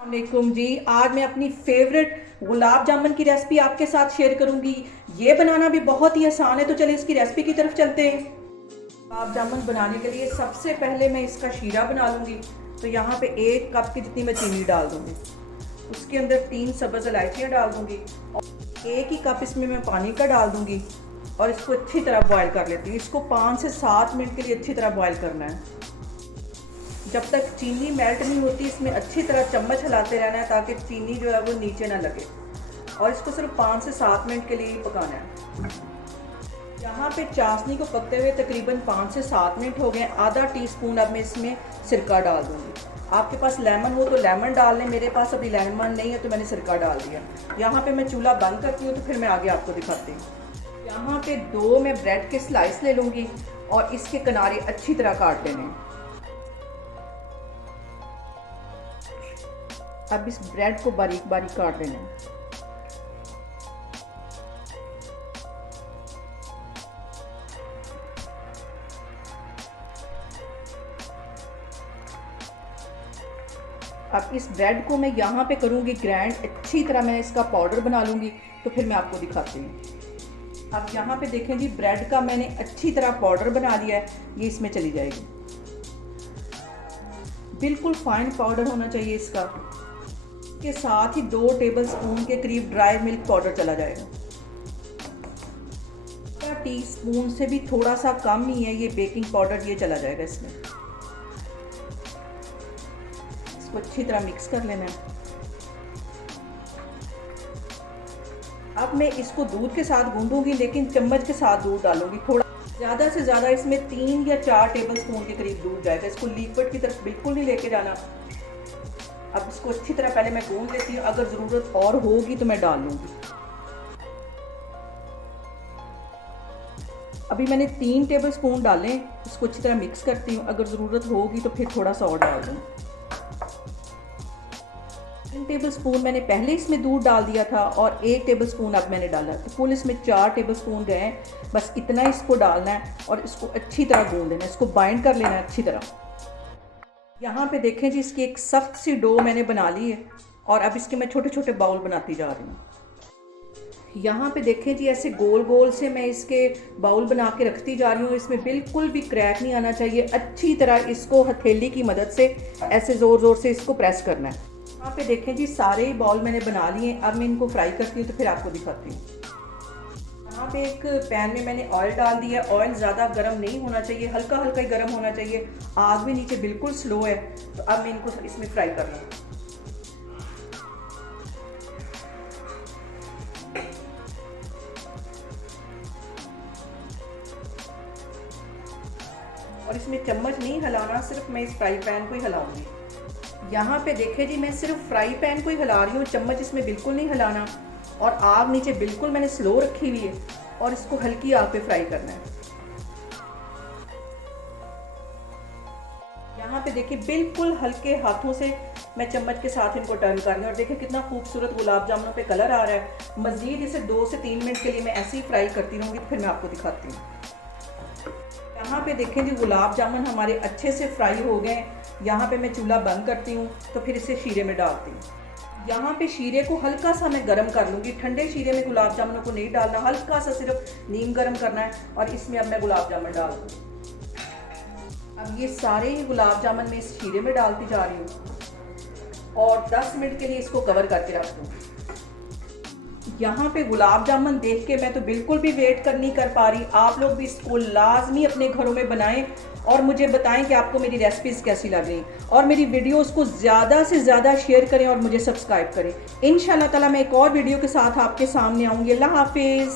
वालेकुम जी। आज मैं अपनी फेवरेट गुलाब जामुन की रेसिपी आपके साथ शेयर करूंगी। ये बनाना भी बहुत ही आसान है, तो चलिए इसकी रेसिपी की तरफ चलते हैं। गुलाब जामुन बनाने के लिए सबसे पहले मैं इसका शीरा बना लूँगी। तो यहाँ पे 1 कप की जितनी मैं चीनी डाल दूँगी, उसके अंदर 3 सब्ज़ इलायचियाँ डाल दूँगी और 1 ही कप इसमें मैं पानी का डाल दूँगी और इसको अच्छी तरह बॉयल कर लेती हूँ। इसको 5 से 7 मिनट के लिए अच्छी तरह बॉयल करना है। जब तक चीनी मेल्ट नहीं होती, इसमें अच्छी तरह चम्मच हिलाते रहना है ताकि चीनी जो है वो नीचे ना लगे, और इसको सिर्फ 5 से 7 मिनट के लिए ही पकाना है। यहाँ पे चाशनी को पकते हुए तकरीबन 5 से 7 मिनट हो गए। आधा टीस्पून अब मैं इसमें सिरका डाल दूँगी। आपके पास लेमन हो तो लेमन डाल लें, मेरे पास अभी लेमन नहीं है तो मैंने सिरका डाल दिया। यहाँ पे मैं चूल्हा बंद करती हूँ, तो फिर मैं आगे आपको दिखाती हूँ। यहाँ पे 2 मैं ब्रेड के स्लाइस ले लूँगी और इसके किनारे अच्छी तरह काट लेने हैं। अब इस ब्रेड को बारीक बारीक काट लेना है। अब इस ब्रेड को मैं यहाँ पे करूँगी ग्राइंड, अच्छी तरह मैं इसका पाउडर बना लूँगी, तो फिर मैं आपको दिखाती हूँ। अब यहाँ पे देखें जी, ब्रेड का मैंने अच्छी तरह पाउडर बना लिया है, ये इसमें चली जाएगी। बिल्कुल फाइन पाउडर होना चाहिए इसका। के साथ ही 2 टेबलस्पून के करीब ड्राई मिल्क पाउडर चला जाएगा। टीस्पून से भी थोड़ा सा कम ही है ये बेकिंग पाउडर, ये चला जाएगा इसमें। इसको अच्छी तरह मिक्स कर लेना है। अब मैं इसको दूध के साथ गूंदूंगी, लेकिन चम्मच के साथ दूध डालूंगी। थोड़ा ज़्यादा से ज़्यादा इसमें 3 या 4 टेबलस्पून के करीब दूध जाएगा। इसको लिक्विड की तरफ बिल्कुल नहीं लेके जाना। अब इसको अच्छी तरह पहले मैं गूंद लेती हूँ, अगर ज़रूरत और होगी तो मैं डाल लूँगी। अभी मैंने 3 टेबलस्पून डालें, इसको अच्छी तरह मिक्स करती हूँ। अगर ज़रूरत होगी तो फिर थोड़ा सा और डाल दूँ। 3 टेबलस्पून मैंने पहले इसमें दूध डाल दिया था और 1 टेबलस्पून अब मैंने डाला, तो कुल इसमें 4 टेबलस्पून गए। बस इतना इसको डालना है और इसको अच्छी तरह गूंद लेना है, इसको बाइंड कर लेना है अच्छी तरह। यहाँ पे देखें जी, इसकी एक सख्त सी डो मैंने बना ली है और अब इसके मैं छोटे छोटे बाउल बनाती जा रही हूँ। यहाँ पे देखें जी, ऐसे गोल गोल से मैं इसके बाउल बना के रखती जा रही हूँ। इसमें बिल्कुल भी क्रैक नहीं आना चाहिए। अच्छी तरह इसको हथेली की मदद से ऐसे ज़ोर ज़ोर से इसको प्रेस करना है। यहाँ पे देखें जी, सारे ही बाउल मैंने बना लिए। अब मैं इनको फ्राई करती हूँ, तो फिर आपको दिखाती हूँ। यहाँ पे एक पैन में मैंने ऑयल डाल दिया। ऑयल ज़्यादा गर्म नहीं होना चाहिए, हल्का हल्का ही गर्म होना चाहिए। आग भी नीचे बिल्कुल स्लो है। तो अब मैं इनको इसमें फ्राई कर लूँ। और इसमें चम्मच नहीं हिलाना, सिर्फ मैं इस फ्राई पैन को ही हिलाऊंगी। यहाँ पे देखें जी, मैं सिर्फ फ्राई पैन को ही हिला रही हूँ, चम्मच इसमें बिल्कुल नहीं हिलाना। और आग नीचे बिल्कुल मैंने स्लो रखी हुई है और इसको हल्की आग पे फ्राई करना है। यहाँ पे देखिए, बिल्कुल हल्के हाथों से मैं चम्मच के साथ इनको टर्न कर रही हूँ और देखिए कितना खूबसूरत गुलाब जामुनों पे कलर आ रहा है। मज़ीद इसे 2 से 3 मिनट के लिए मैं ऐसे ही फ्राई करती रहूँगी, फिर मैं आपको दिखाती हूँ। यहाँ पे देखें जी, गुलाब जामुन हमारे अच्छे से फ्राई हो गए। यहाँ पे मैं चूल्हा बंद करती हूँ, तो फिर इसे शीरे में डालती हूँ। यहाँ पे शीरे को हल्का सा मैं गरम कर लूँगी। ठंडे शीरे में गुलाब जामुनों को नहीं डालना, हल्का सा सिर्फ नीम गरम करना है। और इसमें अब मैं गुलाब जामुन डाल दूँ। अब ये सारे ही गुलाब जामुन मैं इस शीरे में डालती जा रही हूँ और 10 मिनट के लिए इसको कवर करके रख दूँ। यहाँ पे गुलाब जामुन देख के मैं तो बिल्कुल भी वेट नहीं कर पा रही। आप लोग भी इसको लाजमी अपने घरों में बनाएं और मुझे बताएं कि आपको मेरी रेसिपीज़ कैसी लग रही, और मेरी वीडियोस को ज़्यादा से ज़्यादा शेयर करें और मुझे सब्सक्राइब करें। इंशाल्लाह ताला मैं एक और वीडियो के साथ आपके सामने आऊँगी। अल्लाह हाफिज़।